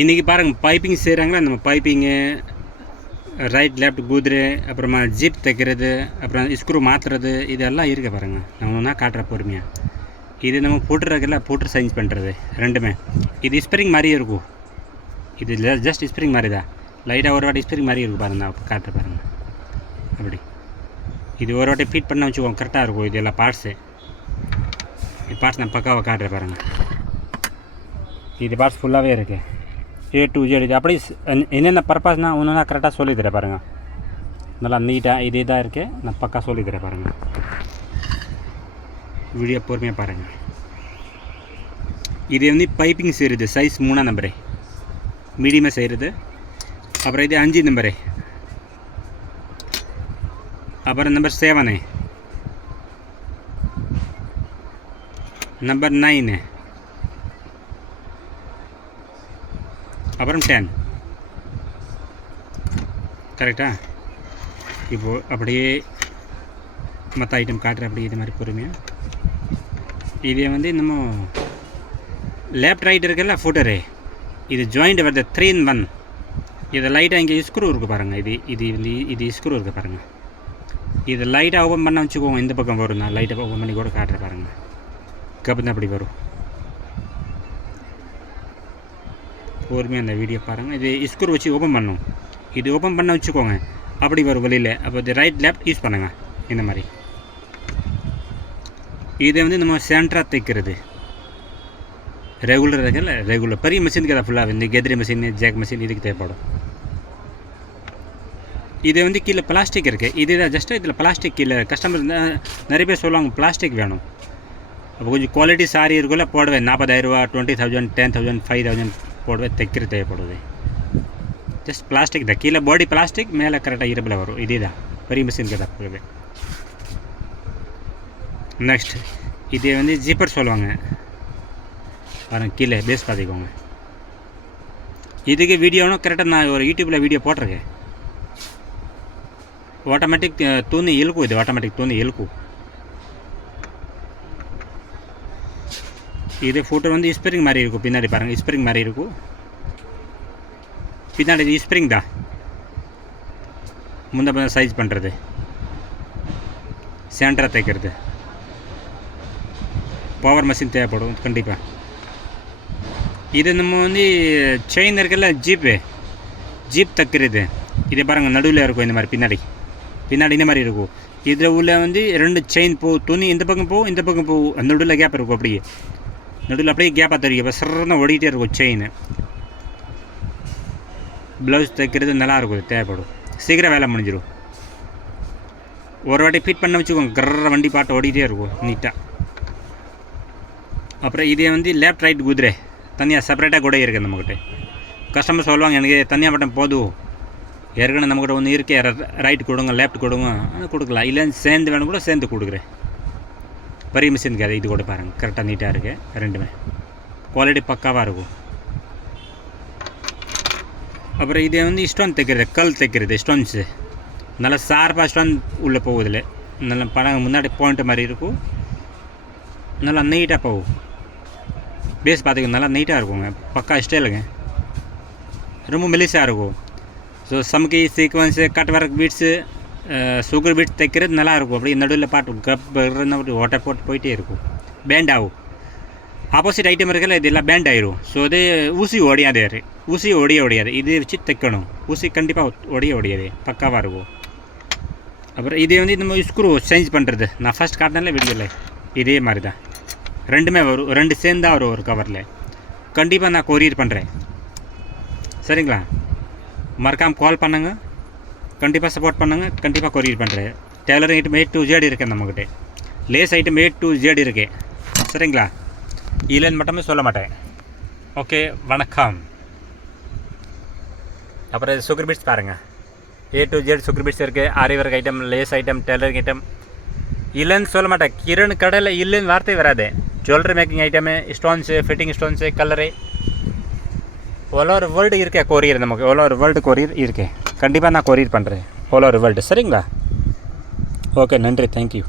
இன்றைக்கி பாருங்கள் பைப்பிங் செய்கிறாங்களா, நம்ம பைப்பிங்கு ரைட் லெஃப்ட் குதிரை, அப்புறமா ஜிப் தைக்கிறது, அப்புறம் ஸ்க்ரூ மாற்றுறது, இதெல்லாம் இருக்க பாருங்கள். நான் ஒன்றா காட்டுற பொறுமையாக. இது நம்ம போட்டுறதுல போட்டு சேஞ்ச் பண்ணுறது ரெண்டுமே. இது ஸ்ப்ரிங் மாதிரியே இருக்கும். இது ஜஸ்ட் ஸ்ப்ரிங் மாதிரி தான், லைட்டாக ஒரு வாட்டி ஸ்ப்ரிங் மாதிரி இருக்கும் பாருங்கள். நான் காட்டுற பாருங்கள் அப்படி. இது ஒரு வாட்டி ஃபீட் பண்ண வச்சுக்கோங்க, கரெக்டாக இருக்கும். இது எல்லாம் பார்ட்ஸு, இது பார்ட்ஸ் நான் பக்காவாக காட்டுறேன் பாருங்கள். இது பார்ட்ஸ் ஃபுல்லாகவே இருக்குது, A to Z. இது அப்படி என்னென்ன பர்பஸ்னால் ஒன்று நான் கரெக்டாக சொல்லித்தரேன் பாருங்கள். நல்லா நீட்டாக இதே தான் இருக்குது, நான் பக்கா சொல்லித்தரேன் பாருங்கள். வீடியோ பொறுமையாக பாருங்கள். இது வந்து பைப்பிங் செய்கிறது சைஸ் 3 நம்பரு, மீடியமாக செய்கிறது. அப்புறம் இது 5 நம்பரு, அப்புறம் நம்பர் 7, நம்பர் 9, அப்புறம் 10. கரெக்டாக? இப்போது அப்படியே மற்ற ஐட்டம் காட்டுற அப்படி இது மாதிரி பொறுமையாக. இதே வந்து நம்ம லெஃப்ட் ரைட் இருக்குல்ல ஃபுட்டரு, இது ஜாயிண்ட் வருது 3 in 1. இது லைட்டாக இங்கே ஸ்க்ரூ இருக்குது பாருங்கள். இது ஸ்க்ரூ இருக்குது பாருங்கள். இது லைட்டாக ஓப்பன் பண்ண வச்சுக்கோங்க, இந்த பக்கம் வரும். நான் லைட்டாக ஓப்பன் பண்ணி கூட காட்டுறேன் பாருங்கள். கப்பு தான் அப்படி வரும். பொறுமையாக அந்த வீடியோ பாருங்கள். இது ஸ்க்ரூ வச்சு ஓப்பன் பண்ணணும். இது ஓப்பன் பண்ண வச்சுக்கோங்க, அப்படி வரும் வெளியில். அப்போ இது ரைட் லெஃப்ட் யூஸ் பண்ணுங்கள் இந்த மாதிரி. இதை வந்து நம்ம சென்டராக தைக்கிறது ரெகுலர் இருக்குல்ல, ரெகுலர் பெரிய மிஷினுக்கு அதை ஃபுல்லாக இந்த கெதிரி மிஷின், ஜேக் மிஷின் இதுக்கு தேவைப்படும். இது வந்து கீழே பிளாஸ்டிக் இருக்குது. இது தான் ஜஸ்ட்டு இதில் பிளாஸ்டிக் கீழே கஸ்டமர் நிறைய பேர் சொல்லுவாங்க பிளாஸ்டிக் வேணும். அப்போ கொஞ்சம் குவாலிட்டி சாரி இருக்குல்ல போடுவேன். 40,000, 20,000, 10,000, 5,000 போடுவேன், தைக்கிறது தேவைப்படுது. ஜஸ்ட் பிளாஸ்டிக் தான், கீழே பாடி பிளாஸ்டிக், மேலே கரெக்டாக இருப்பில் வரும். இதே தான் பெரிய மிஷினுக்கு தான் போடுவேன். நெக்ஸ்ட் இது வந்து ஜிப்பர் சொல்லுவாங்க பாருங்கள், கீழே பேஸ் பார்த்துக்கோங்க. இதுக்கு வீடியோனும் கரெக்டாக நான் ஒரு யூடியூப்பில் வீடியோ போட்டிருக்கேன். ஆட்டோமேட்டிக் தூணி இழுக்கும். இது ஆட்டோமேட்டிக் தூணி இழுக்கும். இது ஃபோட்டோ வந்து ஸ்ப்ரிங் மாதிரி இருக்கும். பின்னாடி பாருங்கள், ஸ்ப்ரிங் மாதிரி இருக்கும் பின்னாடி. இது ஸ்ப்ரிங் தான், முந்த சைஸ் பண்ணுறது, சென்டராக தைக்கிறது. பவர் மிஷின் தேவைப்படும் கண்டிப்பாக. இது நம்ம வந்து செயின் இருக்குல்ல, ஜீப் தைக்கிறது. இது பாருங்கள் நடுவில் இருக்கும் இந்த மாதிரி, பின்னாடி இந்த மாதிரி இருக்கும். இதில் உள்ள வந்து 2 செயின் துணி இந்த பக்கம் இந்த பக்கம் அந்த நடுவில் கேப் இருக்கும். அப்படியே நடுவில் அப்படியே கேப்பாக தெரியும். இப்போ சர்றன்னு ஓடிக்கிட்டே இருக்கும் செயின். ப்ளவுஸ் தைக்கிறது நல்லாயிருக்கும், தேவைப்படும். சீக்கிரம் வேலை முடிஞ்சிடும். ஒரு வாட்டி ஃபிட் பண்ண வச்சுக்கோங்க, கர்ற வண்டி பாட்டு ஓடிக்கிட்டே இருக்கும் நீட்டாக. அப்புறம் இதே வந்து லெஃப்ட் ரைட் குதிரை தனியாக செப்பரேட்டாக கூட இருக்குது நம்மக்கிட்ட. கஸ்டமர் சொல்லுவாங்க எனக்கு தனியாக மட்டும் போதும், ஏற்கனவே நம்மக்கிட்ட ஒன்று இருக்கே, ரைட் கொடுங்க லெஃப்ட் கொடுங்க, அது கொடுக்கலாம். இல்லைன்னு சேர்ந்து வேணும் கூட சேர்ந்து கொடுக்குறேன். பெரிய மிஷினுக்கு அது இது கூட பாருங்கள், கரெக்டாக நீட்டாக இருக்குது. ரெண்டுமே குவாலிட்டி பக்காவாக இருக்கும். அப்புறம் இதே வந்து ஸ்டோன் தைக்கிறது, கல் தைக்கிறது. ஸ்டோன்ஸு நல்லா ஷார்ப்பாக ஸ்டோன் உள்ளே போகுதில்ல, நல்லா படம் முன்னாடி பாயிண்ட் மாதிரி இருக்கும், நல்லா நீட்டாக போகும். பேஸ் பார்த்துக்க நல்லா நீட்டாக இருக்குங்க, பக்கா ஸ்டைலுங்க, ரொம்ப மெலிசாக இருக்கும். ஸோ சம்கி sequins cut work beads sugar beads தைக்கிறது நல்லாயிருக்கும். அப்படியே நடுவில் பாட்டு கப் ஓட்டை போட்டு போயிட்டே இருக்கும். பேண்ட் ஆகும். ஆப்போசிட் ஐட்டம் இருக்குல்ல, இது எல்லாம் பேண்ட் ஆயிரும். ஸோ இது ஊசி ஓடியாது, ஊசி ஒடியாது. இது வச்சு தைக்கணும். ஊசி கண்டிப்பாக ஒடியாது, பக்காவாக இருக்கும். அப்புறம் இதே வந்து நம்ம ஸ்க்ரூ சேஞ்ச் பண்ணுறது நான் ஃபஸ்ட் காட்டினால வீடியோவில் இதே மாதிரி தான். ரெண்டுமே வரும், 2 சேர்ந்தா வரும் ஒரு கவரில். கண்டிப்பாக நான் கொரியர் பண்ணுறேன், சரிங்களா? மறக்காமல் கால் பண்ணுங்க, கண்டிப்பாக சப்போர்ட் பண்ணுங்கள். கண்டிப்பாக கொரியர் பண்ணுறேன். Tailoring item A to Z இருக்குது நம்மக்கிட்ட. Lace item A to Z இருக்குது, சரிங்களா? இல்லைன்னு மட்டுமே சொல்ல மாட்டேன். ஓகே, வணக்கம். அப்புறம் சுகர் பீட்ஸ் பாருங்கள், A to Z sugar beads இருக்குது. Aari work item, lace item, tailoring item. இல்லைன்னு சொல்ல மாட்டேன். கிரண் கடையில் இல்லைன்னு வார்த்தை வராது. Jewellery making item, stones, fitting stones, colour, all over world இருக்கே கொரியர். நமக்கு ஆல் ஓவர் வேர்ல்டு கொரியர் இருக்கே. கண்டிப்பாக நான் கொரியர் பண்ணுறேன் ஆல் ஓவர் வேர்ல்டு, சரிங்களா? ஓகே, நன்றி, தேங்க்யூ.